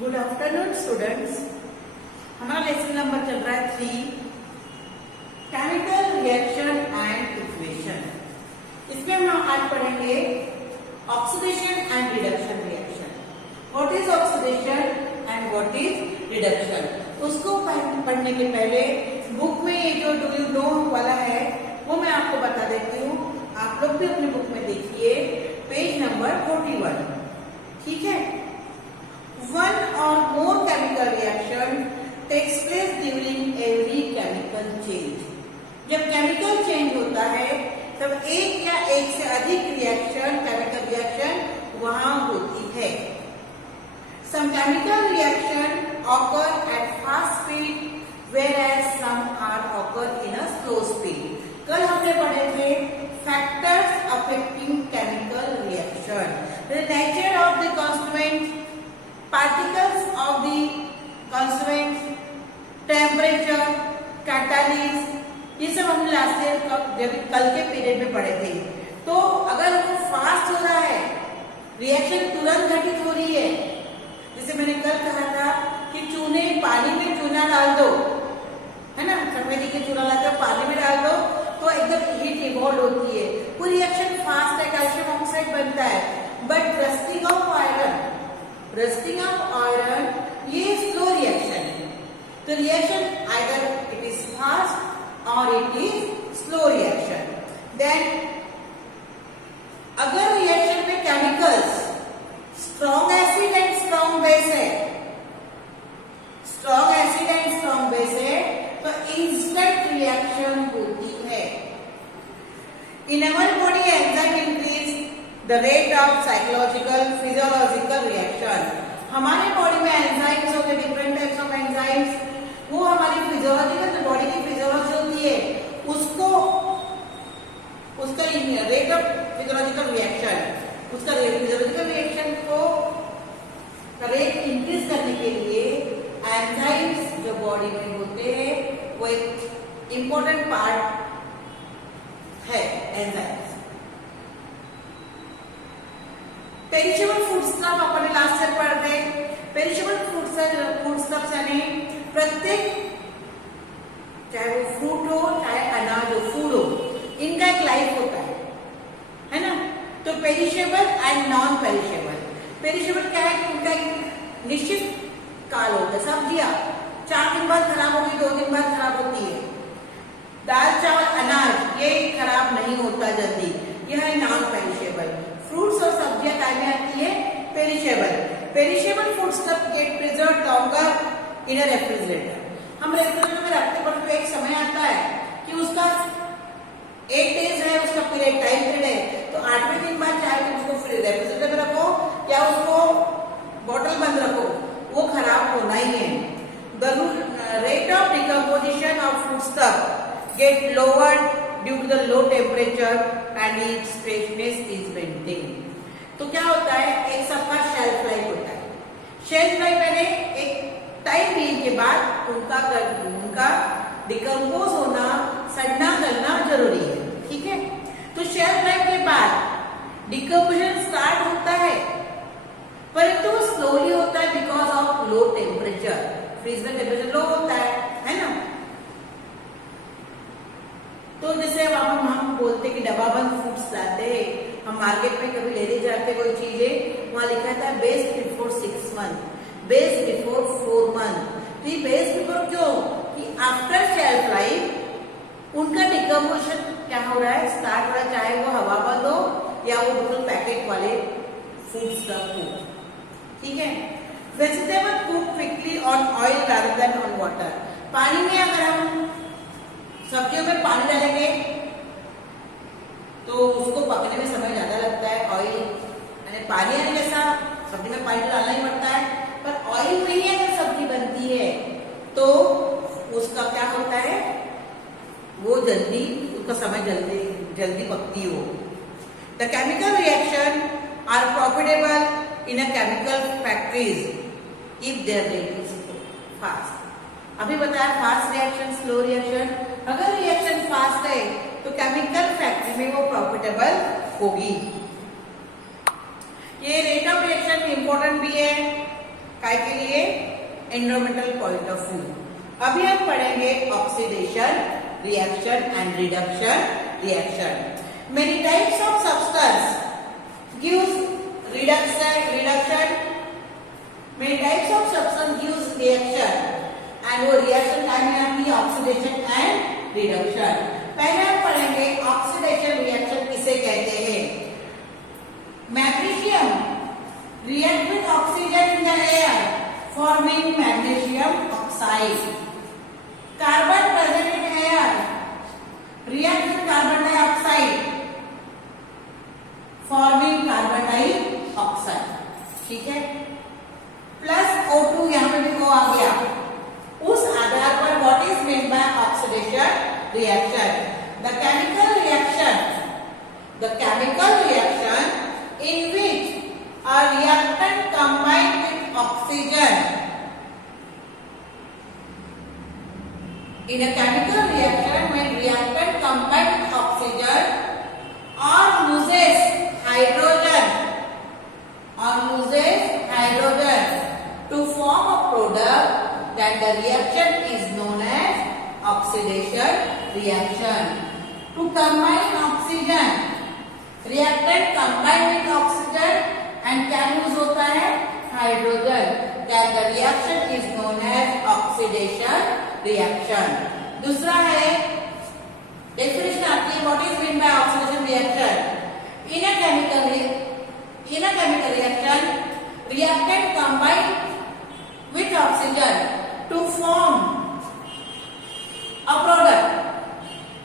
Good afternoon students. हमारा lesson number चल रहा है 3, केमिकल रिएक्शन एंड इक्वेशन। इसमें हम आज पढ़ेंगे oxidation and reduction reaction. What is oxidation and what is reduction. उसको पढ़ने के पहले बुक में ये जो डू यू नो वाला है वो मैं आपको बता देती हूँ। आप लोग भी अपनी बुक में देखिए पेज नंबर 41। ठीक है। One or more chemical reaction takes place during every chemical change. जब केमिकल चेंज होता है तब एक या एक से अधिक रिएक्शन केमिकल रिएक्शन वहां होती है। Some chemical reaction occur at fast speed whereas some are occur in a slow speed. कल हमने पढ़े थे factors affecting chemical reaction. The nature of the constituent, particles of the constituents, temperature, catalyst, ये सब हमने लास्ट ईयर जब कल के पीरियड में पढ़े थे। तो अगर वो फास्ट हो रहा है, रिएक्शन तुरंत घटित हो रही है, जैसे मैंने कल कहा था कि चूने पानी में चूना डाल दो, है ना, सफेदी के चूना लाकर पानी में डाल दो तो एकदम हीट इवॉल्व होती है, वो रिएक्शन फास्ट है, कैल्शियम ऑक्साइड बनता है। बट रस्टिंग ऑफ आयरन ये स्लो रिएक्शन है। तो reaction either it is fast और it is slow reaction. Then अगर रिएक्शन में chemicals strong acid and strong base है, strong acid and strong base है तो इंस्टेंट रिएक्शन होती है। In our body enzyme increase the rate of psychological physiological reaction. हमारे body में enzymes होते हैं, डिफरेंट टाइप्स ऑफ एंजाइम्स, वो हमारी फिजियोलॉजिकल जो बॉडी की फिजियोलॉजी होती है उसको उसका रेट ऑफ फिजियोलॉजिकल रिएक्शन, उसका फिजियोलॉजिकल रिएक्शन को रेट इंक्रीज करने के लिए एंजाइम्स जो बॉडी में होते हैं वो एक इंपॉर्टेंट पार्ट है एंजाइम्स। पेरिशेबल फूडस्टफ अपन लास्ट ईयर पढ़े थे। पेरिशेबल फूडस्टफ यानी प्रत्येक, चाहे वो फ्रूट हो चाहे अनाज हो, फूड हो, इनका एक लाइफ होता है ना। तो perishable and non perishable. Perishable क्या है कि उनका एक निश्चित काल होता है। सब्जियां 4 दिन बाद खराब होगी, 2 दिन बाद खराब होती है। दाल चावल अनाज ये खराब नहीं होता जल्दी, यह है नॉन पेरिशेबल। फ्रूट्स और सब्जियां टाइम में आती है perishable. Perishable food stuff get preserve longer in a refrigerator. हम रेफ्रिजरेटर में रखते पर एक समय आता है कि उसका 8 डेज है, उसका पीरियड टाइम पीरियड है, तो 8वें दिन बाद चाहे तुम उसको रेफ्रिजरेटर में रखो या उसको बॉटल बंद रखो, वो खराब होना ही है। The rate of decomposition of food stuff get lowered due to the low temperature and its freshness is maintained. तो क्या होता है, एक सबका शेल्फ लाइफ होता है। शेल्फ लाइफ यानी एक टाइम पीरियड के बाद उनका डिकम्पोज होना, सड़ना गलना जरूरी है। ठीक है। तो शेल्फ लाइफ के बाद डिकम्पोजिशन स्टार्ट होता है, परंतु वो स्लोली होता है because of low temperature. Fridge में टेम्परेचर लो होता है ना। तो जैसे अब हम बोलते कि डब्बाबंद फूड्स लाते हैं, हम मार्केट में कभी लेने जाते कोई चीजें, वहां लिखा था best before 6 month, best before 4 month. तो ये बेस्ट बिफोर क्यों कि आफ्टर शेल्फ लाइफ उनका डिकम्पोजिशन क्या हो रहा है, स्टार्ट हो रहा है, चाहे वो हवाबंद हो या वो बिल्कुल पैकेट वाले फूड स्टफ हो। ठीक है। Vegetable cook quickly on oil rather than on water. पानी में अगर हम सब्जियों में पानी डालेंगे तो उसको पकने में समय ज्यादा लगता है। ऑयल यानी पानी है जैसा सब्जी में पानी डालना ही पड़ता है, पर ऑयल में ही अगर सब्जी बनती है तो उसका क्या होता है, वो जल्दी, उसका समय जल्दी पकती हो। The chemical reaction are profitable in a chemical factories if their rate is fast. अभी बताया फास्ट रिएक्शन, स्लो रिएक्शन। अगर रिएक्शन फास्ट है तो केमिकल फैक्ट्री में वो प्रॉफिटेबल होगी। ये रेट ऑफ रिएक्शन इंपॉर्टेंट भी है। काय के लिए? Environmental point of view. अभी हम पढ़ेंगे oxidation reaction and reduction reaction. Many types of substance gives reduction, many types of substance gives reaction, and वो रिएक्शन टाइम में आती है ऑक्सीडेशन एंड रिडक्शन। पहले हम पढ़ेंगे ऑक्सीडेशन रिएक्शन किसे कहते हैं। Magnesium react with oxygen in the air forming magnesium oxide. Carbon present in air react with carbon dioxide forming carbon dioxide. ठीक है, प्लस O2, यहां पे भी O आ गया। उस आधार पर what is mean by oxidation reaction? The chemical reaction in which a reactant combined with oxygen. In a chemical reaction, when reactant combined with oxygen or loses hydrogen to form a product, then the reaction is known as oxidation reaction. To combine oxygen, reactant combine with oxygen and क्या use होता है? Hydrogen. then the reaction is known as oxidation reaction. दूसरा है definition आती है what is mean by oxidation reaction. in a chemical reaction reactant combine with oxygen to form a product.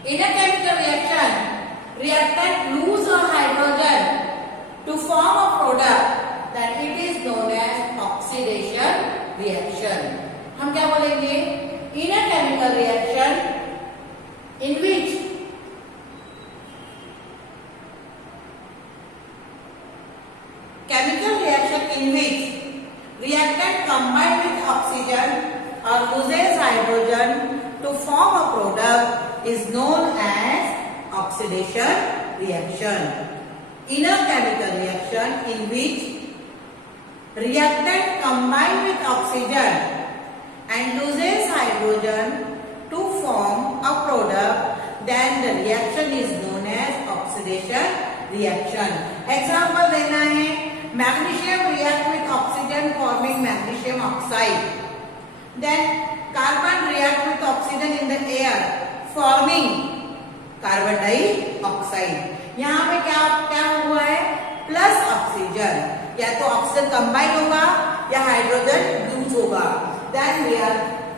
in a chemical reaction reactant lose a hydrogen to form a product, that it is known as oxidation reaction. हम क्या बोलेंगे? in a chemical reaction in which reactant combine with oxygen or loses hydrogen to form a product is known as oxidation reaction. In a chemical reaction in which reactant combine with oxygen and loses hydrogen to form a product, then the reaction is known as oxidation reaction. Example देना है, magnesium react with oxygen forming magnesium oxide. Then carbon react with oxygen in the air forming carbon dioxide. यहाँ पे क्या हुआ है? Plus oxygen, या तो oxygen combine होगा या हाइड्रोजन लूज होगा। देन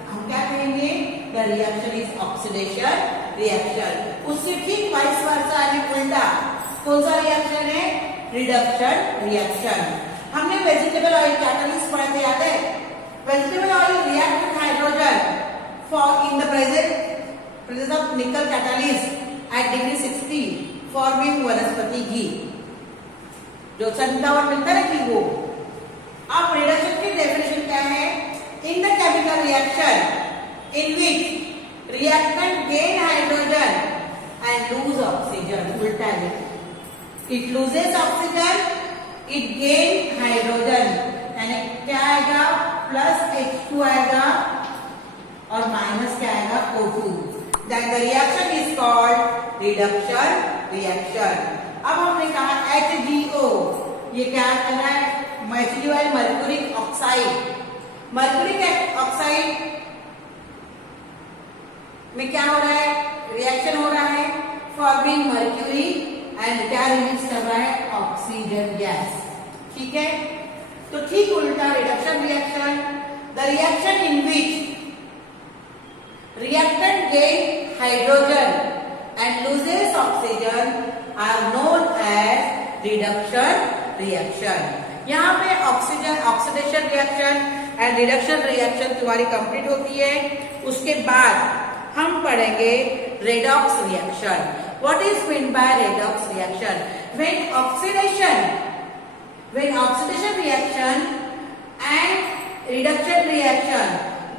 हम क्या कहेंगे? The reaction is oxidation reaction. उससे ठीक वाइस वर्सा यानी उल्टा कौन सा रिएक्शन है? Reduction reaction. हमने वेजिटेबल ऑयल कैटलिस्ट पढ़े थे, याद है? Vegetable oil react with hydrogen for in the presence of निकल कैटलिस्ट at degree 60 forming वनस्पति घी, जो 57 मिलता है घी वो। अब रिडक्शन की डेफिनेशन क्या है? In the chemical reaction in which reactant gain hydrogen and lose oxygen. उल्टा है, it loses oxygen, it gain hydrogen, यानी क्या आएगा? प्लस H2 आएगा और माइनस क्या आएगा? O2। Then the reaction is called reduction reaction. अब हमने कहा HGO, ये क्या कर रहा है? HGO है मर्क्यूरिक ऑक्साइड। मर्क्यूरिक ऑक्साइड में क्या हो रहा है? रिएक्शन हो रहा है फॉर्मिंग मर्क्यूरी एंड क्या रिलीज कर रहा है? Oxygen gas. ठीक है, तो ठीक उल्टा reduction reaction, the reaction in which reactant gain hydrogen and loses oxygen are known as reduction reaction. यहाँ पे oxidation reaction and reduction reaction तुम्हारी कंप्लीट होती है। उसके बाद हम पढ़ेंगे redox reaction. What is mean by redox reaction? when oxidation reaction and reduction reaction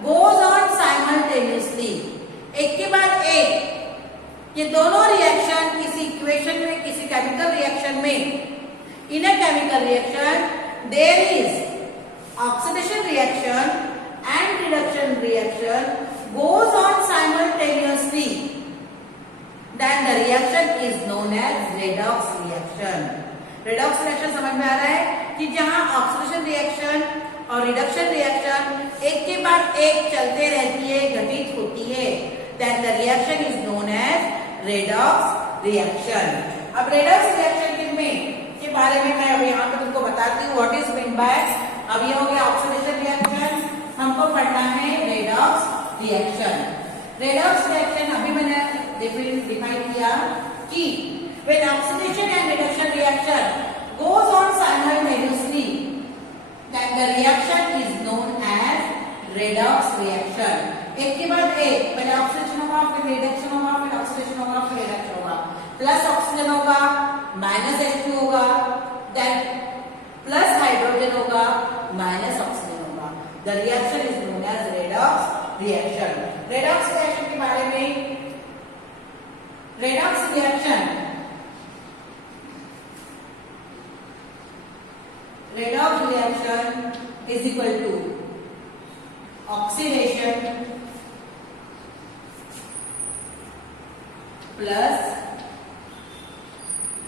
goes on simultaneously, एक के बाद एक, ये दोनों रिएक्शन किसी इक्वेशन में, किसी केमिकल रिएक्शन में, in a chemical reaction there is oxidation reaction and reduction reaction goes on simultaneously, then the reaction is known as redox reaction. redox reaction समझ में आ रहा है कि जहां ऑक्सीडेशन रिएक्शन और रिडक्शन रिएक्शन एक के बाद एक चलते रहती है, घटित होती है, then the reaction is known as redox reaction. अब redox reaction के बारे में मैं अभी यहाँ पे तुमको बताती हूँ व्हाट इज मीन बाय। अब ये हो गया ऑक्सीडेशन रिएक्शन, हमको पढ़ना है रेडॉक्स रिएक्शन। रेडॉक्स रिएक्शन अभी मैंने डिफाइन किया कि when oxidation and reduction reaction goes on simultaneously then the reaction is known as redox reaction. एक के बाद एक, पहले ऑक्सीडेशन होगा, फिर रिडक्शन होगा, फिर ऑक्सीडेशन होगा, फिर रिडक्शन होगा, प्लस ऑक्सीजन होगा, माइनस H2 होगा, देन प्लस हाइड्रोजन होगा, माइनस ऑक्सीजन होगा। The reaction is known as redox reaction. Redox reaction के बारे में, redox reaction is equal to oxidation plus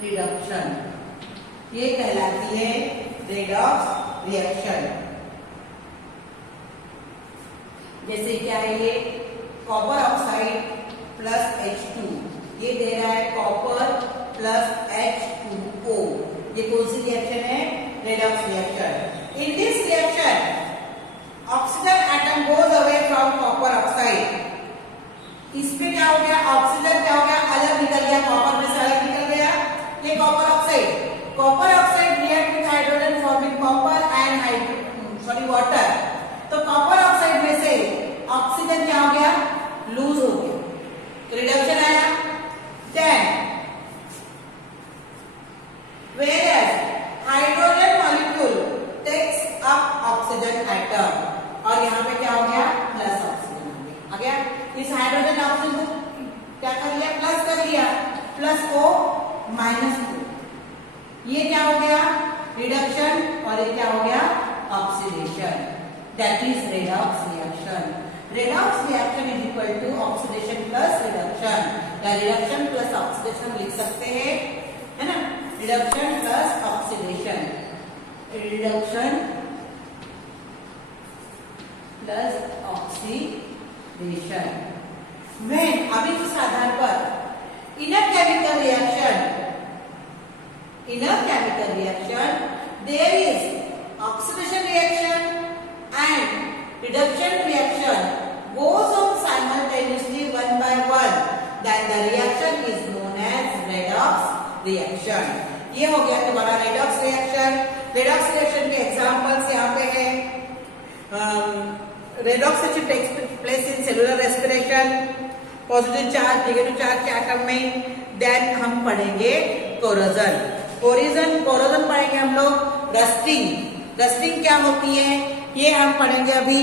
reduction, ये कहलाती है रेडॉक्स रिएक्शन। जैसे क्या है ये कॉपर ऑक्साइड प्लस H2, ये दे रहा है कॉपर प्लस H2O, ये कौन सी रिएक्शन है? Redox reaction. In this reaction oxygen atom goes away from copper oxide. इसमें क्या हो गया? ऑक्सीजन क्या हो गया? अलग निकल गया, कॉपर में से अलग निकल गया। ये copper oxide react with hydrogen forming copper and water. तो कॉपर ऑक्साइड में से ऑक्सीजन क्या हो गया? लूज हो गया, रिडक्शन आया। Then whereas hydrogen molecule takes up oxygen atom, और यहाँ पे क्या हो गया? प्लस ऑक्सीजन आ गया। इस हाइड्रोजन ऑक्सीजन को क्या कर लिया? प्लस कर लिया, प्लस को माइनस को, ये क्या हो गया? रिडक्शन, और ये क्या हो गया? Oxidation. That is redox reaction. Redox reaction is equal to oxidation plus reduction, या रिडक्शन प्लस ऑक्सीडेशन लिख सकते हैं, है ना? Reduction plus oxidation, reduction plus oxidation. When, अभी इस आधार पर in a chemical reaction there is oxidation reaction and reduction reaction goes on simultaneously one by one, then the reaction is known as redox reaction. ये हो गया तुम्हारा redox reaction. Redox reaction के examples यहाँ पे है। Redox takes place in cellular respiration, positive charge negative charge के atom में। देन हम पढ़ेंगे कोरोजन पढ़ेंगे हम लोग। रस्टिंग क्या होती है ये हम पढ़ेंगे अभी।